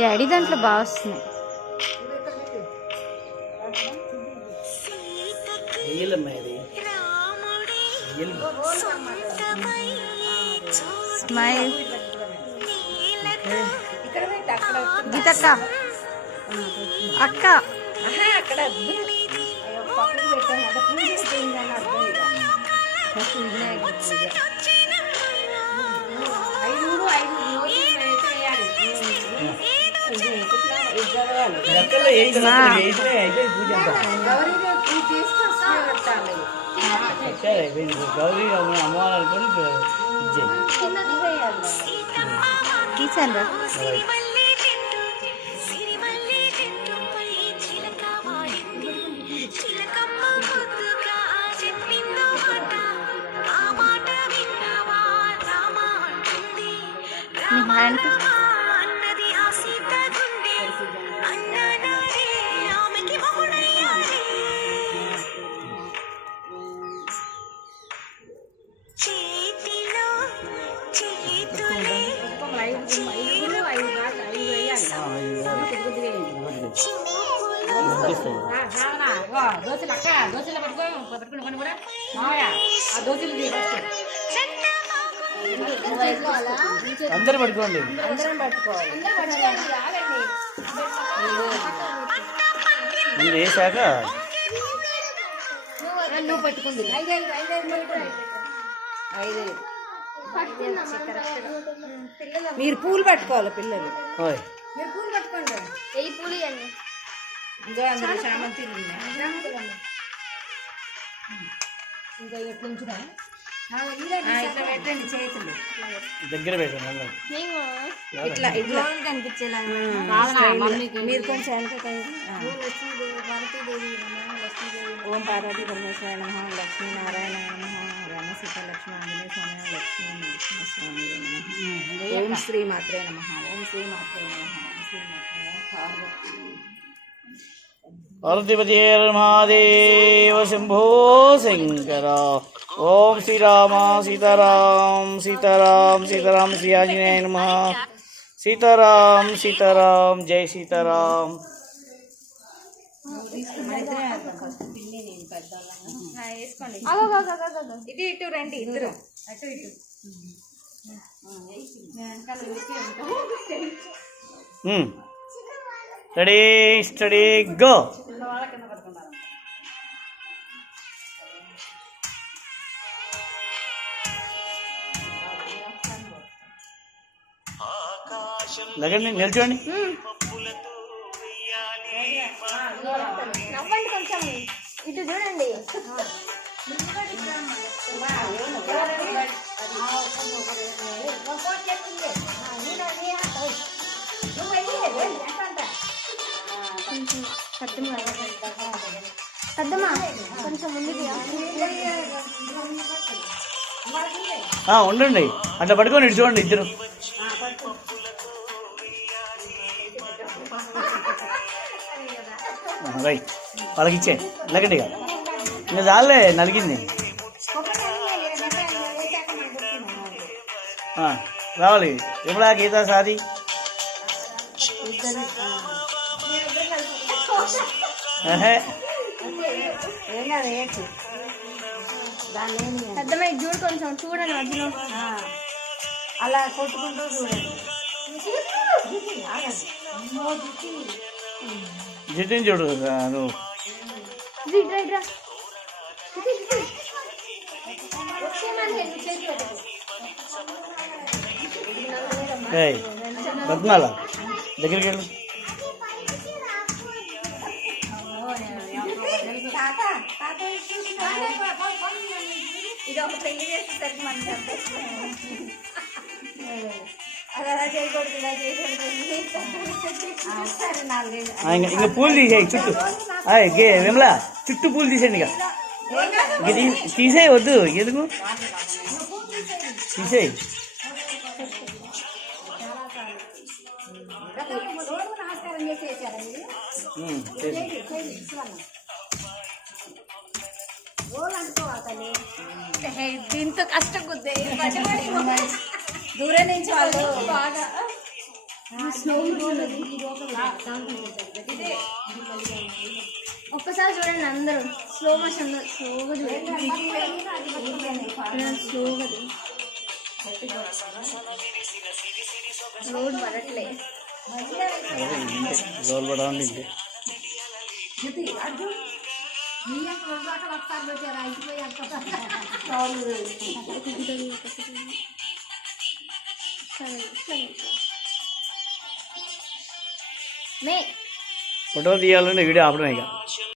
Daddy దాంట్లో బాగా వస్తున్నాయి. స్మైల్ గీతక్క అక్క అక్కడ గౌరీ అమ్మవారు తీసాను. హ్యాండ్ అందరు పట్టుకోండి. మీరు వేసాక నువ్వు పట్టుకుంది. మీరు పూలు పట్టుకోవాలి పిల్లలు. మీరు పూలు పట్టుకోండి. ఏ పూలు ఇవ్వండి. ఇంకా అందులో చామంతిలు ఉన్నాయి. ఇంకా ఎట్లుంచురా ఇట్లా పెట్టండి చేతులు దగ్గర పెట్టండి. ఇట్లా ఇట్లా కనిపించేలా మీరు కొంచెం ఓం పార్వతీ పరమేశ్వర నమః లక్ష్మీనారాయణ నమః రమ సీత లక్ష్మీ ఆంజనేయ స్వామి లక్ష్మీ నరసింహస్వామి నమః ఓం శ్రీ మాత్రే నమః ఓం శ్రీ మాత్రే నమః ఓం శ్రీ మాత్రే పార్వతీ పార్వతీపతిర్మహాదేవ శంభో శంకర. ఓం శ్రీరామ సీతారాం సీతారాం సీతారాం శ్రీ ఆంజనేయ నమః. సీతారాం సీతారాం జై సీతారాం. ఇటు ఇటు రండి ఇద్దరు అటు ఇటు. Ready steady go. లగండి నిల్చోండి. నవ్వండి కొంచెం. ఇటు చూడండి. పెద్దమ్మా కొంచెం ముందుకు ఉండండి. అట్లా పట్టుకొని ఇటు చూడండి ఇద్దరు. రైట్ వాళ్ళకి ఇచ్చే లేకండి. ఇక ఇంకా చాలే నలిగింది. రావాలి ఎప్పుడా గీతా సాది. పెద్దమ్మ చూడు కొంచెం చూడండి మధ్యలో అలా కొట్టుకుంటూ చూడండి. జితిన్ చూడు నువ్వు. పద్మాల దగ్గరికి వెళ్ళు. ఇది ఒక పెళ్లి చేసేసరికి మనకి అలా చేయకూడదు ఇలా చేయకూడదు. ఇంకా పూలు తీసేయి చుట్టూ. విమలా చుట్టూ పూలు తీసేయండి. ఇక తీసేయి వద్దు ఎందుకు తీసేయి. దీంతో కష్టం కొద్ది దూరం నుంచి వాళ్ళు బాగా స్లో ఒక్కసారి చూడండి అందరూ స్లో మోషన్ స్లోగా చూడండి స్లోగా లోడ్ పడట్లే రోల్ పడాలి ఇంతే మే ఫోటో తీయాలంటే వీడియో ఆపడమే ఇక